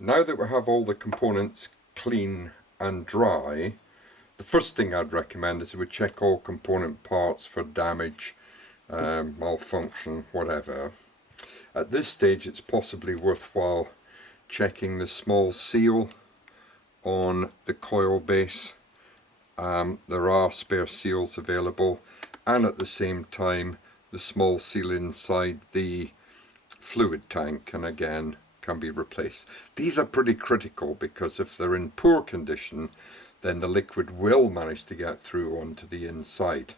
Now that we have all the components clean and dry, the first thing I'd recommend is we check all component parts for damage, malfunction, whatever. At this stage it's possibly worthwhile checking the small seal on the coil base. There are spare seals available, and at the same time the small seal inside the fluid tank, and again can be replaced. These are pretty critical because if they're in poor condition then the liquid will manage to get through onto the inside.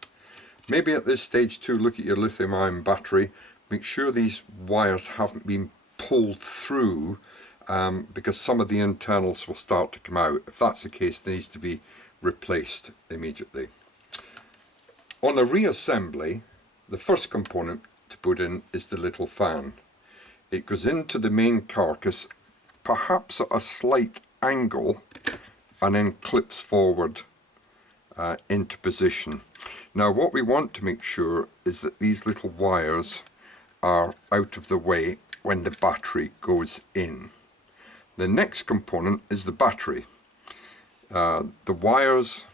Maybe at this stage too, look at your lithium ion battery, make sure these wires haven't been pulled through, because some of the internals will start to come out. If that's the case, it needs to be replaced immediately. On a reassembly, the first component to put in is the little fan. It goes into the main carcass, perhaps at a slight angle, and then clips forward into position. Now what we want to make sure is that these little wires are out of the way when the battery goes in. The next component is the battery. The wires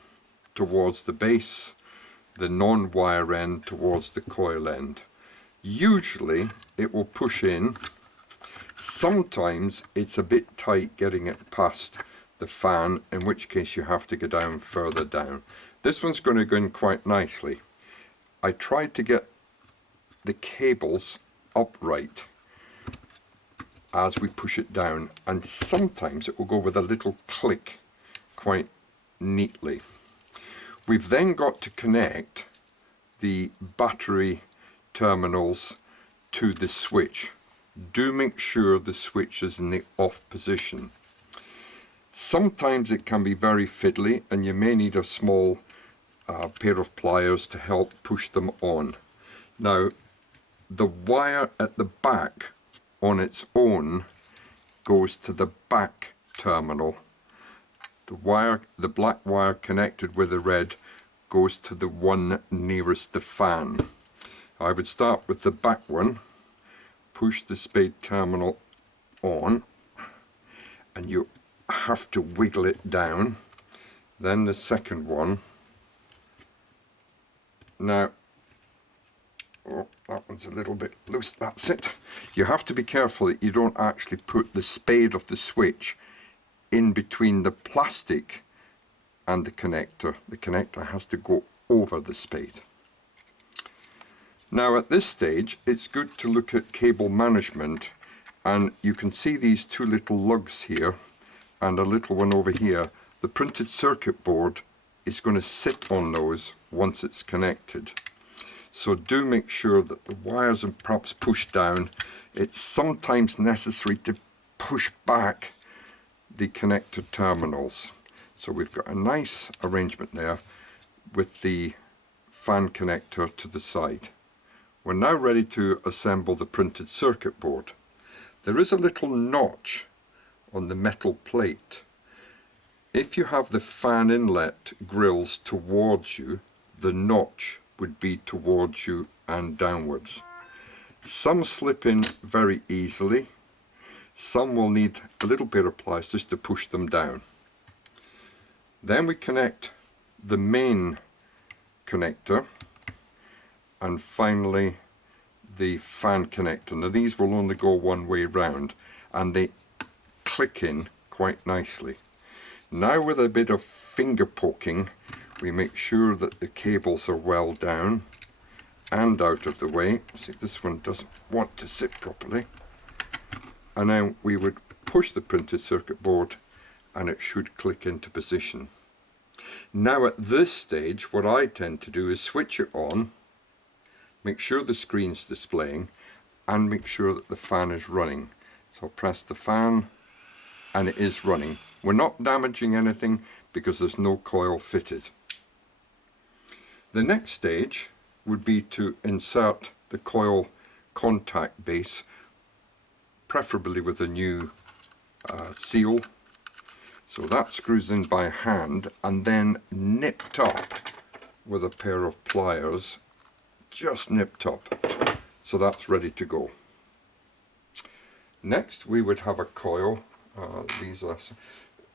towards the base, the non-wire end towards the coil end. Usually it will push in. Sometimes it's a bit tight getting it past the fan, in which case you have to go down further down. This one's going to go in quite nicely. I tried to get the cables upright as we push it down, and sometimes it will go with a little click quite neatly. We've then got to connect the battery terminals to the switch. Do make sure the switch is in the off position. Sometimes it can be very fiddly and you may need a small pair of pliers to help push them on. Now the wire at the back on its own goes to the back terminal. The black wire connected with the red goes to the one nearest the fan. I would start with the back one, push the spade terminal on, and you have to wiggle it down. Then the second one. Now, oh, that one's a little bit loose, that's it. You have to be careful that you don't actually put the spade of the switch in between the plastic and the connector. The connector has to go over the spade. Now at this stage it's good to look at cable management, and you can see these two little lugs here and a little one over here. The printed circuit board is going to sit on those once it's connected. So do make sure that the wires are perhaps pushed down. It's sometimes necessary to push back the connector terminals. So we've got a nice arrangement there with the fan connector to the side. We're now ready to assemble the printed circuit board. There is a little notch on the metal plate. If you have the fan inlet grills towards you, the notch would be towards you and downwards. Some slip in very easily. Some will need a little bit of pliers just to push them down. Then we connect the main connector, and finally the fan connector. Now these will only go one way round and they click in quite nicely. Now with a bit of finger poking we make sure that the cables are well down and out of the way. See, this one doesn't want to sit properly. And then we would push the printed circuit board and it should click into position. Now at this stage what I tend to do is switch it on, make sure the screen's displaying, and make sure that the fan is running. So press the fan and it is running. We're not damaging anything because there's no coil fitted. The next stage would be to insert the coil contact base, preferably with a new seal. So that screws in by hand and then nipped up with a pair of pliers, just nipped up. So that's ready to go. Next we would have a coil These are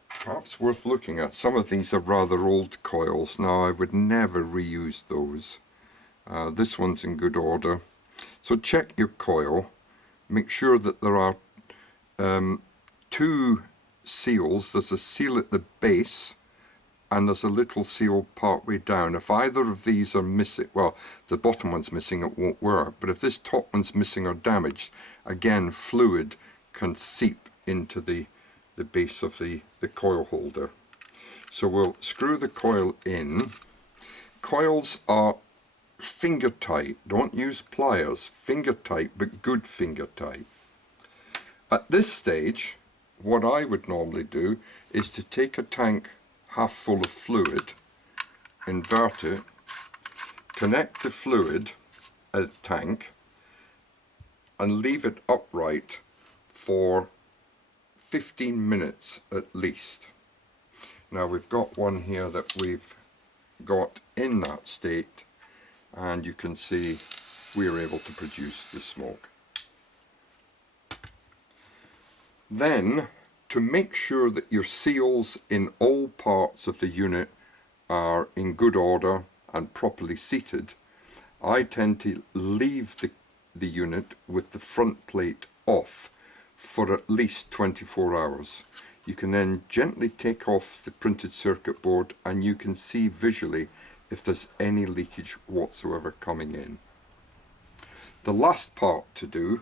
perhaps worth looking at. Some of these are rather old coils. Now I would never reuse those. This one's in good order. So check your coil. Make sure that there are two seals. There's a seal at the base and there's a little seal part way down. If either of these are missing, well, the bottom one's missing, it won't work. But if this top one's missing or damaged, again, fluid can seep into the base of the coil holder. So we'll screw the coil in. Coils are finger tight. Don't use pliers. Finger tight, but good finger tight. At this stage, what I would normally do is to take a tank half full of fluid, invert it, connect the fluid at the tank, and leave it upright for 15 minutes at least. Now we've got one here that we've got in that state, and you can see we're able to produce the smoke. Then, to make sure that your seals in all parts of the unit are in good order and properly seated, I tend to leave the unit with the front plate off for at least 24 hours. You can then gently take off the printed circuit board and you can see visually if there's any leakage whatsoever coming in. The last part to do,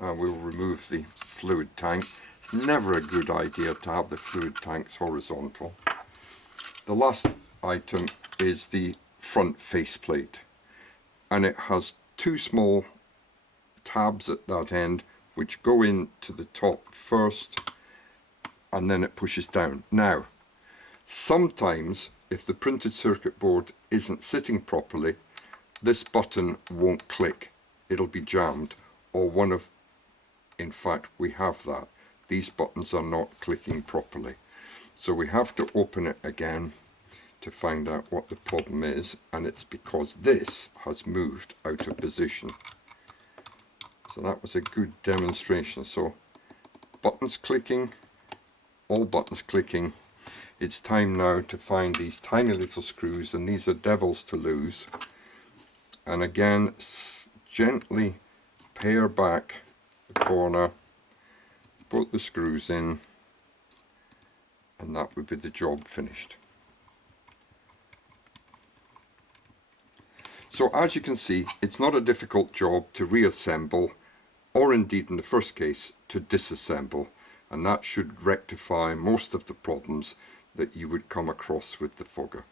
we'll remove the fluid tank. It's never a good idea to have the fluid tanks horizontal. The last item is the front faceplate, and it has two small tabs at that end which go into the top first and then it pushes down. Now, sometimes if the printed circuit board isn't sitting properly, this button won't click. It'll be jammed, or in fact we have that. These buttons are not clicking properly. So we have to open it again to find out what the problem is, and it's because this has moved out of position. So that was a good demonstration. So buttons clicking, all buttons clicking. It's time now to find these tiny little screws, and these are devils to lose. And again, gently pare back the corner, put the screws in, and that would be the job finished. So as you can see, it's not a difficult job to reassemble, or indeed in the first case to disassemble, and that should rectify most of the problems that you would come across with the fogger.